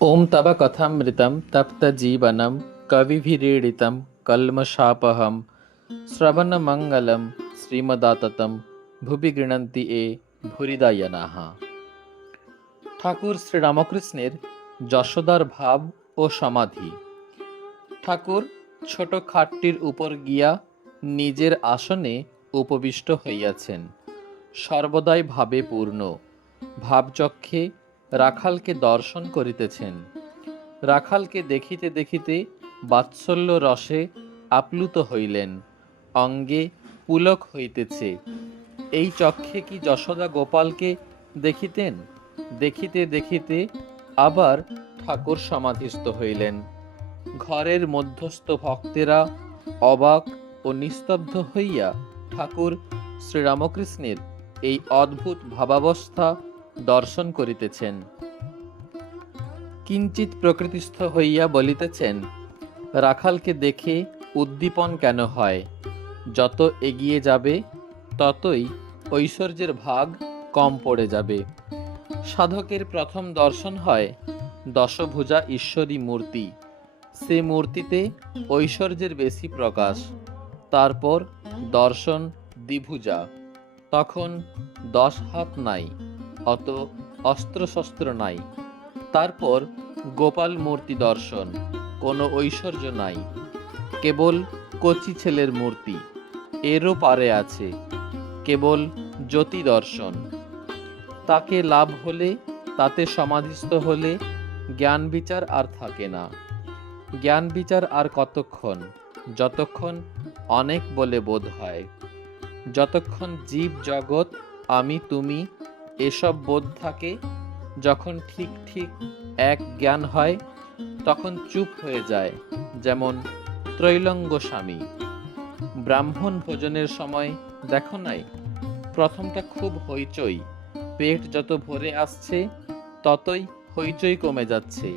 ॐ तव कथामृतं तप्तजीवनं कविभिरीडितं कल्मषापहं শ্রবণমঙ্গলম শ্রীমদাততম ভুবি গৃণন্তি এ ভুরিদায়নাহ। ঠাকুর শ্রীরামকৃষ্ণের যশোদার ভাব ও সমাধি। ঠাকুর ছোট খাটটির উপর গিয়া নিজের আসনে উপবিষ্ট হইয়াছেন, সর্বদাই ভাবে পূর্ণ। ভাবচক্ষে রাখালকে দর্শন করিতেছেন। রাখালকে দেখিতে দেখিতে বাৎসল্য রসে আপ্লুত হইলেন, অঙ্গে পুলক হইতেছে। এই চক্ষে কি যশোদা গোপালকে দেখিতেন? দেখিতে দেখিতে আবার ঠাকুর সমাধিস্থ হইলেন। ঘরের মধ্যস্থ ভক্তেরা অবাক ও নিস্তব্ধ হইয়া ঠাকুর শ্রীরামকৃষ্ণের এই অদ্ভুত ভাবাবস্থা দর্শন করিতেছেন। কিঞ্চিৎ প্রকৃতিস্থ হইয়া বলিতেছেন, রাখালকে দেখে উদ্দীপন কেন হয়? যত এগিয়ে যাবে ততই ঐশ্বর্যের ভাগ কম পড়ে যাবে। সাধকের প্রথম দর্শন হয় দশভুজা ঈশ্বরী মূর্তি। সে মূর্তিতে ঐশ্বর্যের বেশি প্রকাশ। তারপর দর্শন দ্বিভুজা, তখন 10 হাত নাই, অত অস্ত্রশস্ত্র নাই। তারপর গোপাল মূর্তি দর্শন, কোনো ঐশ্বর্য নাই, কেবল কচি ছেলের মূর্তি, এরও পারে আছে, কেবল জ্যোতি দর্শন। তাকে লাভ হলে, তাতে সমাধিস্থ হলে জ্ঞান বিচার আর থাকে না। জ্ঞান বিচার আর কতক্ষণ? যতক্ষণ অনেক বলে বোধ হয়। যতক্ষণ জীব জগৎ আমি তুমি এসব বোধ থাকে, যখন ঠিক ঠিক এক জ্ঞান হয় তখন চুপ হয়ে যায়। যেমন ত্রৈলঙ্গ স্বামী। ব্রাহ্মণ ভোজনের সময় দেখো নাই, প্রথমটা খুব হইচই, পেট যত ভরে আসছে ততই হইচই কমে যাচ্ছে।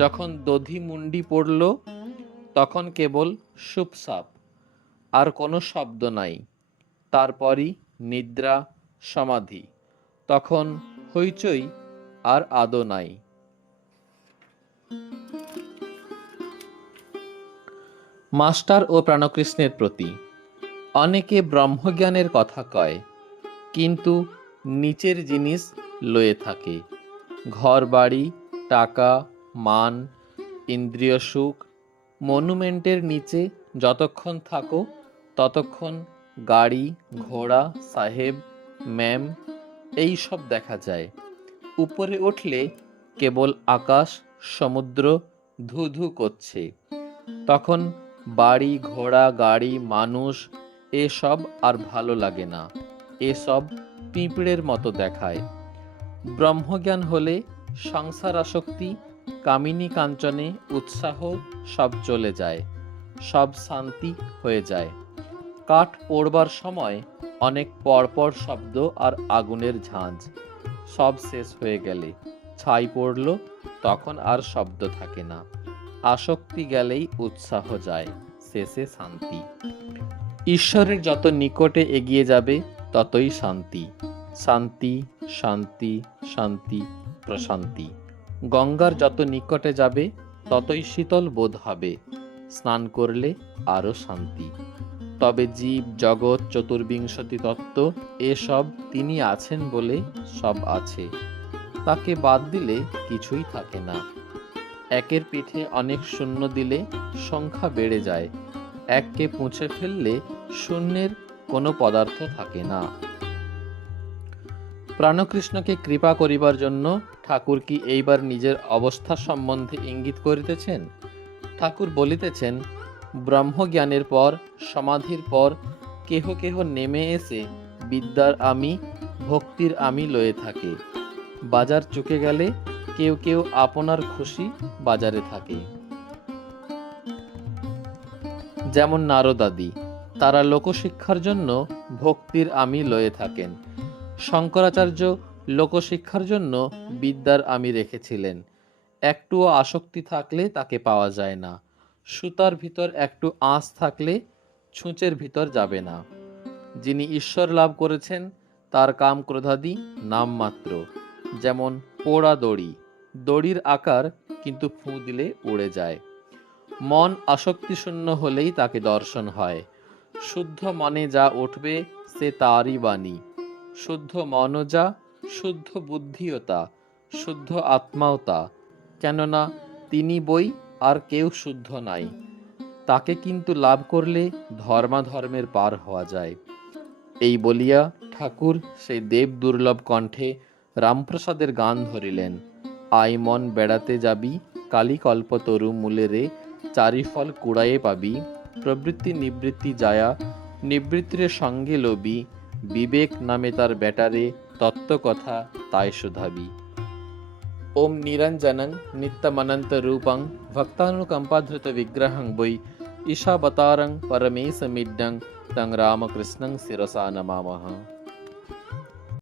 যখন দধি মুন্ডি পড়ল তখন কেবল সুপসাপ, আর কোনো শব্দ নাই। তারপরই নিদ্রা, সমাধি, তখন হইচই আর আদো নাই। মাস্টার ও প্রাণকৃষ্ণের প্রতি। অনেকে ব্রহ্মজ্ঞানের কথা কয়, কিন্তু নিচের জিনিস লয়ে থাকে। ঘর বাড়ি, টাকা, মান, ইন্দ্রিয় সুখ। মনুমেন্টের নিচে যতক্ষণ থাকো ততক্ষণ গাড়ি, ঘোড়া, সাহেব, ম্যাম এই সব দেখা যায়। উপরে উঠলে কেবল আকাশ, সমুদ্র ধু ধু করছে। তখন বাড়ি, ঘোড়া, গাড়ি, মানুষ এসব আর ভালো লাগে না। এসব পিঁপড়ের মতো দেখায়। ব্রহ্মজ্ঞান হলে সংসার আসক্তি, কামিনী কাঞ্চনে উৎসাহ সব চলে যায়, সব শান্তি হয়ে যায়। কাঠ পোড়বার সময় অনেক পরপর শব্দ আর আগুনের ঝাঁঝ, সব শেষ হয়ে গেলে ছাই পড়ল, তখন আর শব্দ থাকে না। আসক্তি গেলেই উৎসাহ যায়, শেষে শান্তি। ঈশ্বরের যত নিকটে এগিয়ে যাবে ততই শান্তি। শান্তি, শান্তি, শান্তি, প্রশান্তি। গঙ্গার যত নিকটে যাবে ততই শীতল বোধ হবে, স্নান করলে আরও শান্তি। তবে জীব জগৎ, চতুর্বিংশতি তত্ত্ব এসব তিনি আছেন বলে সব আছে। তাকে বাদ দিলে কিছুই থাকে না। একের পিঠে অনেক শূন্য দিলে সংখ্যা বেড়ে যায়। এককে মুছে ফেললে শূন্যের কোনো পদার্থ থাকে না। প্রাণকৃষ্ণকে কৃপা করিবার জন্য ঠাকুর কি এইবার নিজের অবস্থা সম্বন্ধে ইঙ্গিত করিতেছেন? ঠাকুর বলিতেছেন, ব্রহ্মজ্ঞানের পর, সমাধির পর কেহ কেহ নেমে এসে বিদ্যার আমি, ভক্তির আমি লয়ে থাকে। বাজার চুকে গেলে কেউ কেউ আপনার খুশি বাজারে থাকে। যেমন নারদাদি, তারা লোকশিক্ষার জন্য ভক্তির আমি লয়ে থাকেন। শঙ্করাচার্য লোকশিক্ষার জন্য বিদ্যার আমি রেখেছিলেন। একটুও আসক্তি থাকলে তাকে পাওয়া যায় না। সুতার ভিতর একটু আঁচ থাকলে ছুঁচের ভিতর যাবে না। যিনি ঈশ্বর লাভ করেছেন তার কাম ক্রোধাদি নামমাত্র, যেমন পোড়া দড়ি। দড়ির আকার, কিন্তু ফুঁ দিলে উড়ে যায়। মন আসক্তিশূন্য হলেই তাকে দর্শন হয়। শুদ্ধ মনে যা উঠবে সে তারই বাণী। শুদ্ধ মনও যা, শুদ্ধ বুদ্ধিও তা, শুদ্ধ আত্মাও তা। কেননা তিনি বই, আর কেউ শুদ্ধ নাই। তাকে কিন্তু লাভ করলে ধর্মাধর্মের পার হওয়া যায়। এই বলিয়া ঠাকুর সেই দেব দুর্লভ কণ্ঠে রামপ্রসাদের গান ধরিলেন। আই মন বেড়াতে যাবি, কালী কল্পতরু মূলে রে, চারিফল কুড়ায়ে পাবি, প্রবৃত্তি নিবৃত্তি যায়া, নিবৃত্তির সঙ্গে লবি, বিবেক নামে তার বেটারে, তত্ত্বকথা তাই শুধাবি। ওম নিরঞ্জনং নিত্যমনন্ত রূপং ভক্তানুকম্পাধৃত বিগ্রহং বৈ ঈশাবতারং পরমেশমিড্ডং তং রামকৃষ্ণং শিরসা নমামহ।